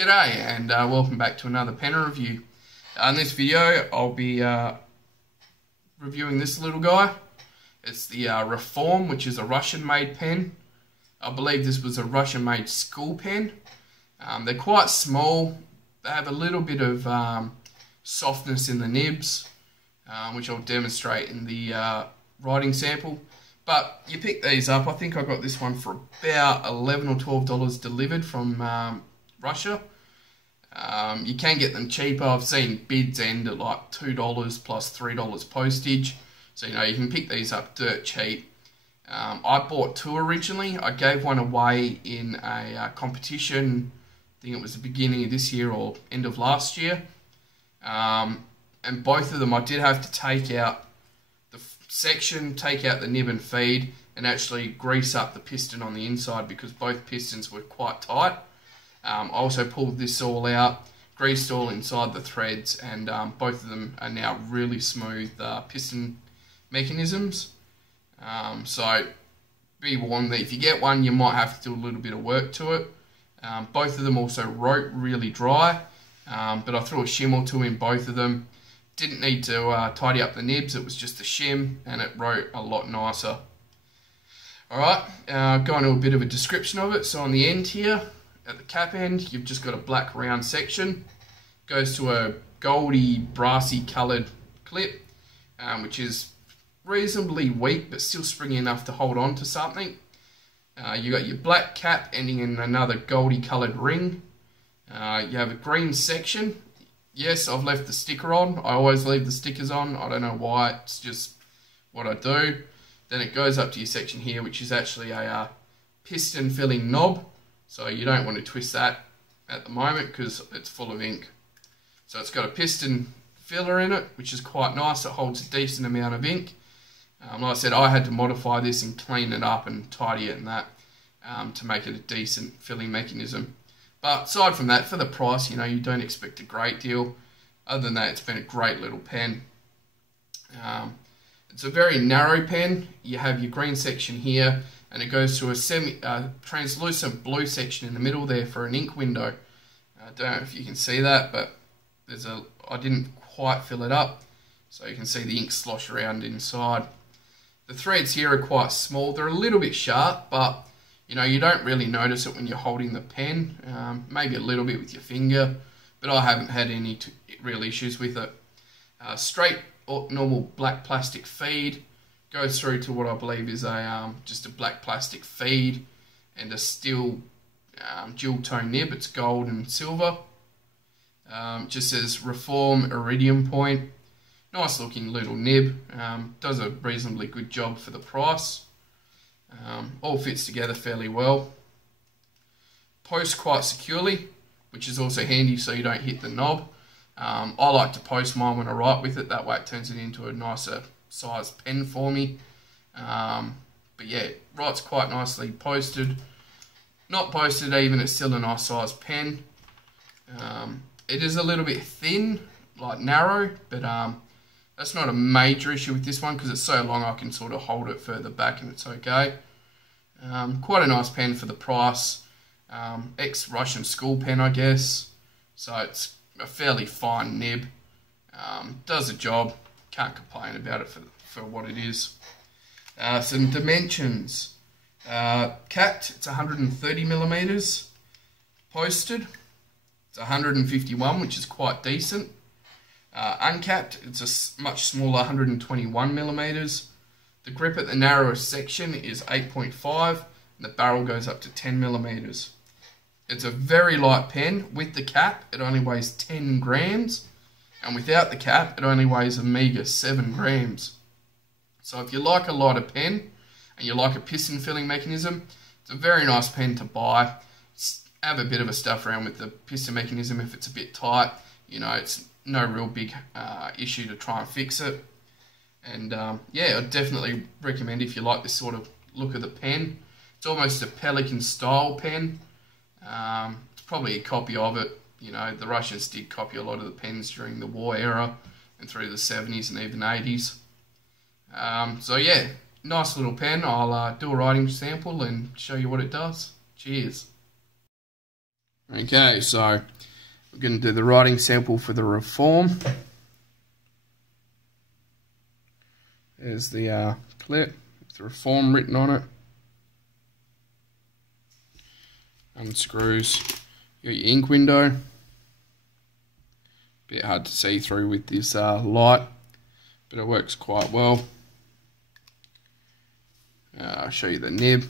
G'day and welcome back to another pen review. In this video I'll be reviewing this little guy. It's the Reform, which is a Russian made pen. I believe this was a Russian made school pen. They're quite small. They have a little bit of softness in the nibs, which I'll demonstrate in the writing sample. But you pick these up. I think I got this one for about $11 or $12 delivered from Russia. You can get them cheaper. I've seen bids end at like $2 plus $3 postage. So, you know, you can pick these up dirt cheap. I bought two originally. I gave one away in a competition. I think it was the beginning of this year or end of last year. And both of them I did have to take out the section, take out the nib and feed, and actually grease up the piston on the inside because both pistons were quite tight. I also pulled this all out, greased all inside the threads, and both of them are now really smooth piston mechanisms. So be warned that if you get one, you might have to do a little bit of work to it. Both of them also wrote really dry, but I threw a shim or two in both of them. Didn't need to tidy up the nibs, it was just a shim, and it wrote a lot nicer. Alright, go into a bit of a description of it. So on the end here, at the cap end, you've just got a black round section. Goes to a goldy, brassy coloured clip, which is reasonably weak, but still springy enough to hold on to something. You got your black cap ending in another goldy coloured ring. You have a green section. Yes, I've left the sticker on. I always leave the stickers on. I don't know why, it's just what I do. Then it goes up to your section here, which is actually a piston filling knob. So you don't want to twist that at the moment because it's full of ink. So it's got a piston filler in it, which is quite nice. It holds a decent amount of ink. Like I said, I had to modify this and clean it up and tidy it and that to make it a decent filling mechanism. But aside from that, for the price, you know, you don't expect a great deal. Other than that, it's been a great little pen. It's a very narrow pen. You have your green section here, and it goes to a translucent blue section in the middle there for an ink window. I don't know if you can see that, but I didn't quite fill it up, so you can see the ink slosh around inside. The threads here are quite small. They're a little bit sharp, but you know, you don't really notice it when you're holding the pen. Maybe a little bit with your finger, but I haven't had any real issues with it. Straight normal black plastic feed. Goes through to what I believe is just a black plastic feed and a steel dual tone nib. It's gold and silver. Just says Reform Iridium Point. Nice looking little nib. Does a reasonably good job for the price. All fits together fairly well. Posts quite securely, which is also handy so you don't hit the knob. I like to post mine when I write with it. That way it turns it into a nicer size pen for me. But yeah, it writes quite nicely posted. Not posted even, it's still a nice size pen. It is a little bit thin, like narrow, but that's not a major issue with this one because it's so long I can sort of hold it further back and it's okay. Quite a nice pen for the price. Ex-Russian school pen, I guess. So it's a fairly fine nib. Does a job. Can't complain about it for what it is. Some dimensions. Capped, it's 130 millimeters. Posted, it's 151, which is quite decent. Uncapped, it's a much smaller 121 millimeters. The grip at the narrowest section is 8.5, and the barrel goes up to 10 millimeters. It's a very light pen. With the cap, it only weighs 10 grams. And without the cap, it only weighs a meager 7 grams. So if you like a lighter pen, and you like a piston filling mechanism, it's a very nice pen to buy. Have a bit of a stuff around with the piston mechanism if it's a bit tight. You know, it's no real big issue to try and fix it. And yeah, I'd definitely recommend if you like this sort of look of the pen. It's almost a Pelican style pen. It's probably a copy of it. You know, the Russians did copy a lot of the pens during the war era and through the 70s and even 80s. So yeah, nice little pen. I'll do a writing sample and show you what it does. Cheers. Okay, so we're going to do the writing sample for the Reform. There's the clip with the Reform written on it. Unscrews. You got your ink window. Bit hard to see through with this light, but it works quite well. I'll show you the nib.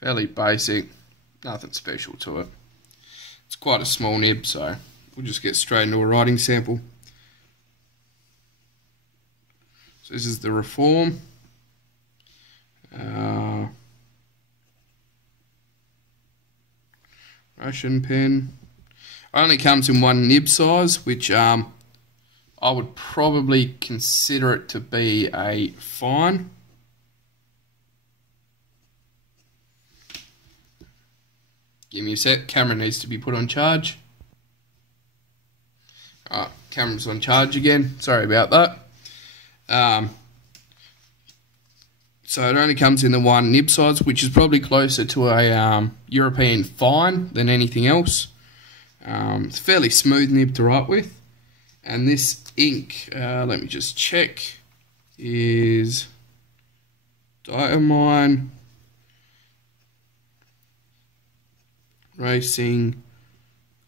Fairly basic, nothing special to it. It's quite a small nib, so we'll just get straight into a writing sample. So this is the Reform. Russian pen. Only comes in one nib size, which I would probably consider it to be a fine. Give me a sec, camera needs to be put on charge. Camera's on charge again, sorry about that. So it only comes in the one nib size, which is probably closer to a European fine than anything else. It's a fairly smooth nib to write with. And this ink, let me just check, is Diamine Racing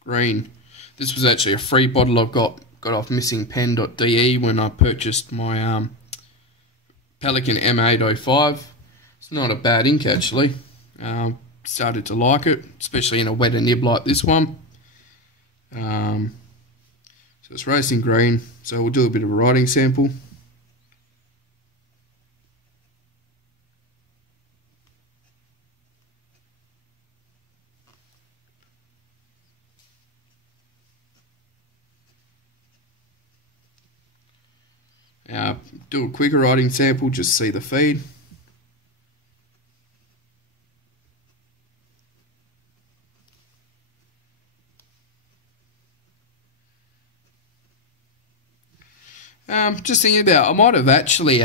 Green. This was actually a free bottle I got off missingpen.de when I purchased my Pelican M805. It's not a bad ink actually. Started to like it, especially in a wetter nib like this one. So it's Racing Green. So we'll do a bit of a writing sample. Do a quicker writing sample, just see the feed. Just thinking about, I might have actually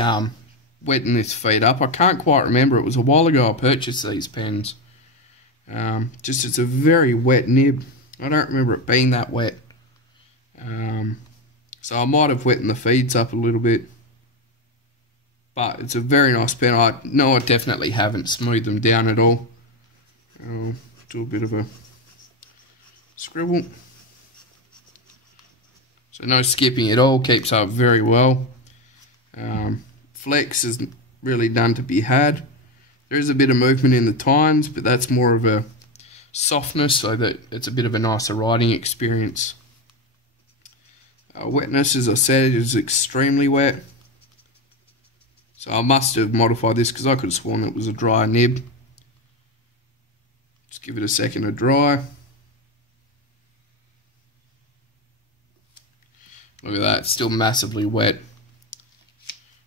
wetting this feed up. I can't quite remember. It was a while ago I purchased these pens. Just it's a very wet nib. I don't remember it being that wet. So I might have wetted the feeds up a little bit. But it's a very nice pen. I know I definitely haven't smoothed them down at all. I'll do a bit of a scribble. So no skipping at all, keeps up very well. Flex is really none to be had. There is a bit of movement in the tines, but that's more of a softness, so that it's a bit of a nicer writing experience. Wetness, as I said, is extremely wet. So I must have modified this because I could have sworn it was a dry nib. Just give it a second to dry. Look at that, it's still massively wet.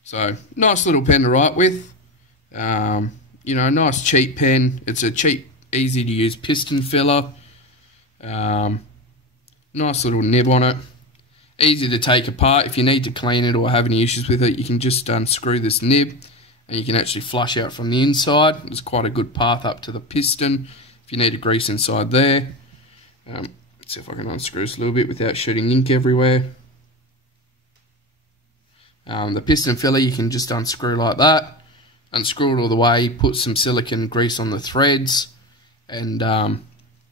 So, nice little pen to write with. You know, nice cheap pen. It's a cheap, easy to use piston filler. Nice little nib on it. Easy to take apart. If you need to clean it or have any issues with it, you can just unscrew this nib and you can actually flush out from the inside. There's quite a good path up to the piston if you need to grease inside there. Let's see if I can unscrew this a little bit without shooting ink everywhere. The piston filler you can just unscrew like that. Unscrew it all the way, put some silicone grease on the threads, and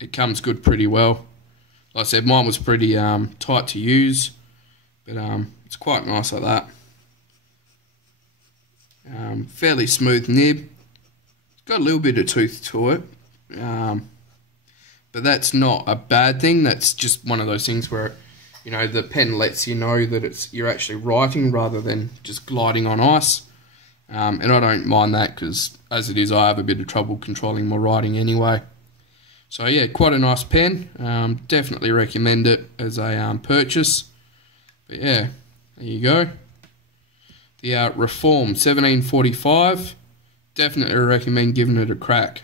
it comes good pretty well. Like I said, mine was pretty tight to use, but it's quite nice like that. Fairly smooth nib. It's got a little bit of tooth to it, but that's not a bad thing. That's just one of those things where, you know, the pen lets you know that you're actually writing rather than just gliding on ice. And I don't mind that because, as it is, I have a bit of trouble controlling my writing anyway. So yeah, quite a nice pen. Definitely recommend it as a purchase. But yeah, there you go. The Reform 1745. Definitely recommend giving it a crack.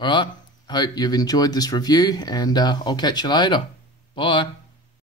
Alright, hope you've enjoyed this review, and I'll catch you later. Bye.